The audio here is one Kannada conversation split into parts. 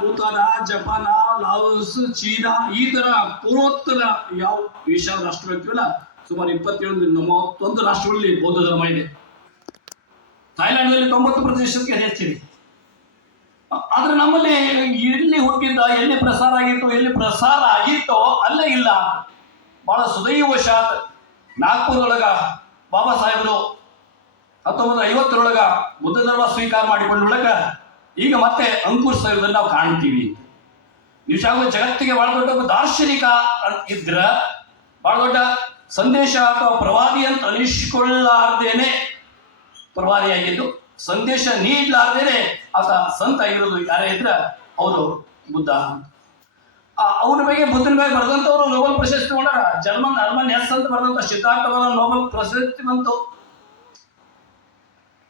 ಭೂತಾನ, ಜಪಾನ, ಲಾವೋಸ್, ಚೀನಾ ಈ ತರ ಪೂರ್ವೋತ್ತರ ಯಾವ ಏಷ್ಯಾದ ರಾಷ್ಟ್ರಗಳಿಲ್ಲ, ಸುಮಾರು 27-31 ರಾಷ್ಟ್ರಗಳಲ್ಲಿ ಬೌದ್ಧ ಧರ್ಮ ಇದೆ. ಥೈಲ್ಯಾಂಡ್ನಲ್ಲಿ 90% ಹೆಚ್ಚಿದೆ. ಆದ್ರೆ ನಮ್ಮಲ್ಲಿ ಎಲ್ಲಿ ಹುಟ್ಟಿದ್ದ, ಎಲ್ಲಿ ಪ್ರಸಾರ ಆಗಿತ್ತೋ ಅಲ್ಲೇ ಇಲ್ಲ. ಬಹಳ ಸುದೈವಶಾತ್ ನಾಗ್ಪುರದೊಳಗ ಬಾಬಾ ಸಾಹೇಬರು 1950 ಬುದ್ಧ ಧರ್ಮ ಸ್ವೀಕಾರ ಮಾಡಿಕೊಂಡೊಳಗ ಈಗ ಮತ್ತೆ ಅಂಕುರಿಸೋದನ್ನ ನಾವು ಕಾಣ್ತೀವಿ. ನಿಜವಾಗ್ಲೂ ಜಗತ್ತಿಗೆ ಬಹಳ ದೊಡ್ಡ ದಾರ್ಶನಿಕ ಇದ್ರ, ಬಹಳ ದೊಡ್ಡ ಸಂದೇಶ ಅಥವಾ ಪ್ರವಾದಿ ಅಂತ ಅನಿಸಿಕೊಳ್ಳಾರ್ದೇನೆ ಪ್ರವಾದಿಯಾಗಿದ್ದು, ಸಂದೇಶ ನೀಡಲಾರ್ದೇನೆ ಆತ ಸಂತ ಆಗಿರೋದು ಯಾರೇ ಇದ್ರ ಅವರು ಬುದ್ಧ. ಅವನ ಬಗ್ಗೆ ಬುದ್ಧನ ಬಗ್ಗೆ ಬರೆದಂತವ್ರು ನೋಬೆಲ್ ಪ್ರಶಸ್ತಿ ತಗೊಂಡಾರ. ಜರ್ಮನ್ ಅರ್ಮನ್ ಎಸ್ ಅಂತ ಬರೆದಂತ ಸಿದ್ಧಾರ್ಥ ನೋಬೆಲ್ ಪ್ರಶಸ್ತಿ ಬಂತು.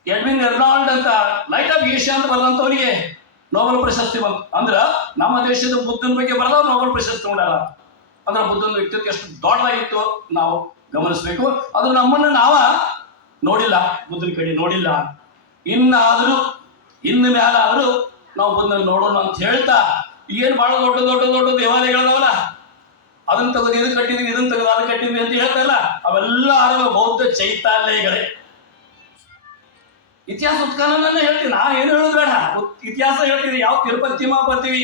ಎಡ್ವಿನ್ ಎರ್ನಾಲ್ಡ್ ಅಂತ ಲೈಟ್ ಆಫ್ ಏಷ್ಯಾ ಅಂತ ಬರೆದಂತವರಿಗೆ ನೋಬೆಲ್ ಪ್ರಶಸ್ತಿ ಬಂತು. ಅಂದ್ರ ನಮ್ಮ ದೇಶದ ಬುದ್ಧನ ಬಗ್ಗೆ ಬರೆದವ್ರು ನೋಬೆಲ್ ಪ್ರಶಸ್ತಿ ತಗೊಂಡಾರ. ಅಂದ್ರೆ ಬುದ್ಧನ ವ್ಯಕ್ತಿತ್ವ ಎಷ್ಟು ದೊಡ್ಡದಾಗಿತ್ತು ನಾವು ಗಮನಿಸ್ಬೇಕು. ಅದು ನಮ್ಮನ್ನ ನಾವ ನೋಡಿಲ್ಲ, ಬುದ್ಧನ ಕಡೆ ನೋಡಿಲ್ಲ. ಇನ್ನು ಮ್ಯಾಲಾದ್ರೂ ನಾವು ಬುದ್ಧನ ನೋಡೋಣ ಅಂತ ಹೇಳ್ತಾ, ಏನ್ ಬಹಳ ದೊಡ್ಡ ದೊಡ್ಡ ದೊಡ್ಡ ದೇವಾಲಯಗಳದಾವಲ್ಲ, ಅದನ್ನ ತೆಗೆದು ಇದನ್ನ ಕಟ್ಟಿದ್ವಿ, ಇದನ್ನ ತೆಗೆದು ಅದನ್ನ ಕಟ್ಟಿದ್ವಿ ಅಂತ ಹೇಳ್ತಾರಲ್ಲ, ಅವೆಲ್ಲ ಬೌದ್ಧ ಚೈತ್ಯಾಲಯಗಳೇ. ಇತಿಹಾಸ ಉತ್ಖನನ ಹೇಳ್ತೀವಿ, ನಾ ಏನು ಹೇಳೋದು ಬೇಡ, ಇತಿಹಾಸ ಹೇಳ್ತೀವಿ. ಯಾವ ತಿರುಪತಿ ತಿಮ್ಮಪ್ಪ ಅಂತೀವಿ,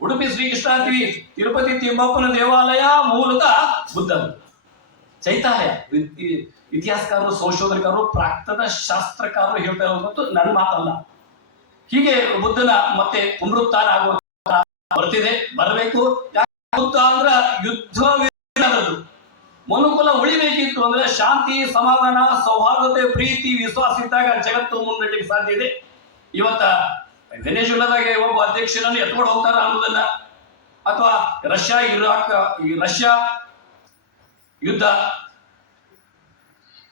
ಉಡುಪಿ ಶ್ರೀಕೃಷ್ಣ ಅಂತೀವಿ, ತಿರುಪತಿ ತಿಮ್ಮಪ್ಪನ ದೇವಾಲಯ ಮೂಲತಃ ಬುದ್ಧ ಚೈತ್ಯಾಲಯ. ಇತಿಹಾಸಕಾರರು, ಸಂಶೋಧಕರು, ಪ್ರಾಕ್ತನ ಶಾಸ್ತ್ರಕಾರರು ಹೇಳ್ತಾ ಇರೋದು ಮತ್ತು ನನ್ನ ಮಾತಲ್ಲ. ಹೀಗೆ ಬುದ್ಧನ ಮತ್ತೆ ಪುನರುತ್ಥಾನ ಆಗುವ ಬರ್ತಿದೆ, ಬರಬೇಕು. ಬುದ್ಧ ಅಂದ್ರ ಯುದ್ಧ ಮನುಕುಲ ಉಳಿಬೇಕಿತ್ತು ಅಂದ್ರೆ ಶಾಂತಿ, ಸಮಾಧಾನ, ಸೌಹಾರ್ದತೆ, ಪ್ರೀತಿ, ವಿಶ್ವಾಸ ಇದ್ದಾಗ ಜಗತ್ತು ಮುನ್ನಡೆಯಲಿಕ್ಕೆ ಸಾಧ್ಯ ಇದೆ. ಇವತ್ತ ವೆನೆಜುಲಾದಾಗ ಒಬ್ಬ ಅಧ್ಯಕ್ಷರನ್ನು ಎತ್ಕೊಂಡು ಹೋಗ್ತಾರ ಅನ್ನೋದನ್ನ, ಅಥವಾ ರಷ್ಯಾ ಯುದ್ಧ,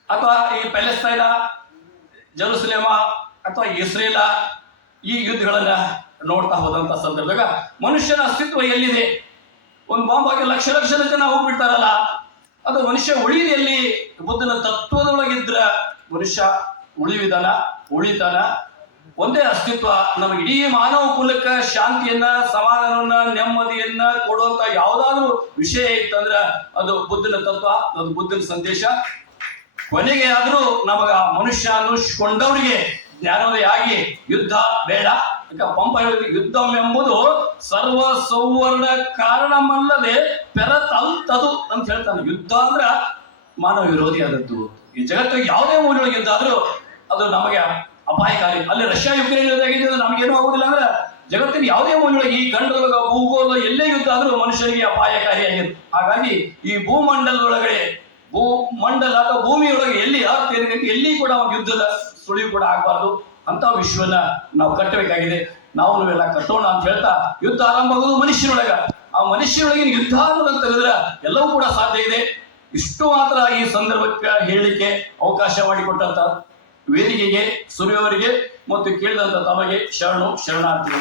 ಅಥವಾ ಈ ಪ್ಯಾಲೆಸ್ತೈನ, ಜೆರುಸಲೇಮ ಅಥವಾ ಇಸ್ರೇಲ ಈ ಯುದ್ಧಗಳನ್ನ ನೋಡ್ತಾ ಹೋದಂತ ಸಂದರ್ಭದಾಗ ಮನುಷ್ಯನ ಅಸ್ತಿತ್ವ ಎಲ್ಲಿದೆ? ಒಂದು ಬಾಂಬ್ ಆಗಿ ಲಕ್ಷ ಜನ ಹೋಗ್ಬಿಡ್ತಾರಲ್ಲ, ಅದು ಮನುಷ್ಯ ಉಳಿದಲ್ಲಿ ಬುದ್ಧನ ತತ್ವದೊಳಗಿದ್ರ ಮನುಷ್ಯ ಉಳಿತಾನ ಒಂದೇ ಅಸ್ತಿತ್ವ. ನಮಗೆ ಇಡೀ ಮಾನವ ಕುಲಕ್ಕೆ ಶಾಂತಿಯನ್ನ, ಸಮಾಧಾನವನ್ನ, ನೆಮ್ಮದಿಯನ್ನ ಕೊಡುವಂತ ಯಾವ್ದಾದ್ರು ವಿಷಯ ಇತ್ತಂದ್ರ ಅದು ಬುದ್ಧನ ತತ್ವ, ಅದು ಬುದ್ಧನ ಸಂದೇಶ. ಕೊನೆಗೆ ಆದ್ರೂ ನಮಗ ಮನುಷ್ಯ ಅನ್ನಿಸ್ಕೊಂಡವರಿಗೆ ಜ್ಞಾನೋದಯ ಆಗಿ ಯುದ್ಧ ಬೇಡ. ಪಂಪ ಹೇಳಿದ ಯುದ್ಧಂ ಎಂಬುದು ಸರ್ವ ಸೌವರ್ಣ ಕಾರಣಮಲ್ಲದೆ ಪೆರತಲ್ತದು ಅಂತ ಹೇಳ್ತಾನೆ. ಯುದ್ಧ ಅಂದ್ರ ಮಾನವ ವಿರೋಧಿ ಆದದ್ದು. ಈ ಜಗತ್ತಿಗೆ ಯಾವುದೇ ಮೂಲೊಳಗೆ ಯುದ್ಧ ಆದ್ರೂ ಅದು ನಮಗೆ ಅಪಾಯಕಾರಿ. ಅಲ್ಲಿ ರಷ್ಯಾ ಯುಕ್ರೇನ್ ಯುದ್ಧ ಆಗಿದ್ದು ನಮಗೇನು ಆಗುದಿಲ್ಲ ಅಂದ್ರೆ ಜಗತ್ತಿನ ಯಾವುದೇ ಮೂಲೊಳಗೆ, ಈ ಖಂಡದೊಳಗ, ಭೂಗೋಳ ಎಲ್ಲೇ ಯುದ್ಧ ಆದ್ರೂ ಮನುಷ್ಯನಿಗೆ ಅಪಾಯಕಾರಿಯಾಗಿದೆ. ಹಾಗಾಗಿ ಈ ಭೂಮಂಡಲದೊಳಗಡೆ, ಭೂಮಂಡಲ ಅಥವಾ ಭೂಮಿಯೊಳಗೆ ಎಲ್ಲಿ ಎಲ್ಲಿ ಕೂಡ ಒಂದು ಯುದ್ಧದ ಸುಳಿವು ಕೂಡ ಆಗಬಾರ್ದು ಅಂತ ವಿಶ್ವನ ನಾವು ಕಟ್ಟಬೇಕಾಗಿದೆ. ನಾವು ನಾವೆಲ್ಲ ಕಟ್ಟೋಣ ಅಂತ ಹೇಳ್ತಾ, ಯುದ್ಧ ಆರಂಭ ಆಗೋದು ಮನುಷ್ಯನೊಳಗ. ಆ ಮನುಷ್ಯನೊಳಗಿನ ಯುದ್ಧ ಅನ್ನೋದಂತ ಹೇಳಿದ್ರೆ ಎಲ್ಲವೂ ಕೂಡ ಸಾಧ್ಯ ಇದೆ. ಇಷ್ಟು ಮಾತ್ರ ಈ ಸಂದರ್ಭಕ್ಕೆ ಹೇಳಲಿಕ್ಕೆ ಅವಕಾಶ ಮಾಡಿಕೊಟ್ಟಂತ ವೇದಿಕೆಗೆ, ಸುರಿಯವರಿಗೆ ಮತ್ತು ಕೇಳಿದಂತ ತಮಗೆ ಶರಣಾರ್ಥಿ.